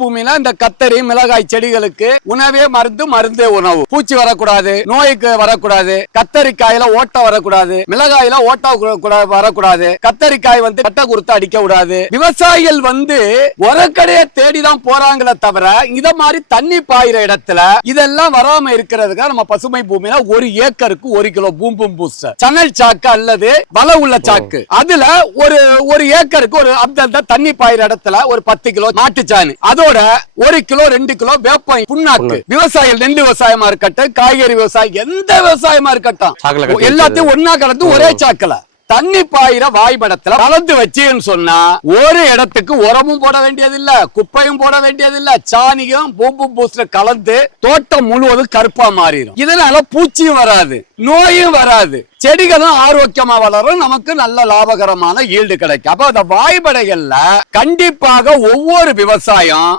பூமியில இந்த கத்தரி மிளகாய் செடிகளுக்கு உணவே மருந்து மருந்தே உணவு. பூச்சி வரக்கூடாது நோய்க்கு வரக்கூடாது கத்தரிக்காயில ஓட்ட வரக்கூடாது மிளகாயில ஓட்ட வரக்கூடாது கத்தரிக்காய் வந்து கட்ட குறுத்து அடிக்க கூடாது. விவசாயிகள் வந்து உரக்கடையை தேடிதான் போறாங்களே தவிர இத மாதிரி தண்ணி பாயிற இடத்துல இதெல்லாம் வராம இருக்கிறதுக்காக நம்ம பசுமை பூமியில ஒரு ஏக்கருக்கு ஒரு கிலோ பூம் பூம் பூஸ்டர். சணல் சாக்கு அல்லது வலை உள்ள சாக்கு. அதுல ஒரு ஒரு ஏக்கருக்கு ஒரு அந்த தண்ணி பாயிற இடத்துல ஒரு பத்து கிலோ மாட்டுச்சாணி. அதோட ஒரு கிலோ ரெண்டு கிலோ வேப்பம் புண்ணாக்கு. விவசாயிகள் நெல் விவசாயமா இருக்கட்டும் காய்கறி விவசாயம் எந்த விவசாயமா இருக்கட்டும். கட்டி எல்லாத்தையும் ஒன்னா கலந்து ஒரே சாக்குல. தண்ணி பாயிர வாய்படத்துல கலந்து வச்சுன்னு சொன்னா ஒரு இடத்துக்கு உரமும் போட வேண்டியது இல்ல குப்பையும் போட வேண்டியது இல்ல சாணியும் பூம்பும் பூஸ்டர் கலந்து தோட்டம் முழுவதும் கருப்பா மாறிடும் இதனால பூச்சியும் வராது நோயும் வராது. செடிகளும் ஆரோக்கியமா வளரும் நமக்கு நல்ல லாபகரமான ஈல்டு கிடைக்கும். அப்ப அந்த வாய்படைகள்ல கண்டிப்பாக ஒவ்வொரு விவசாயம்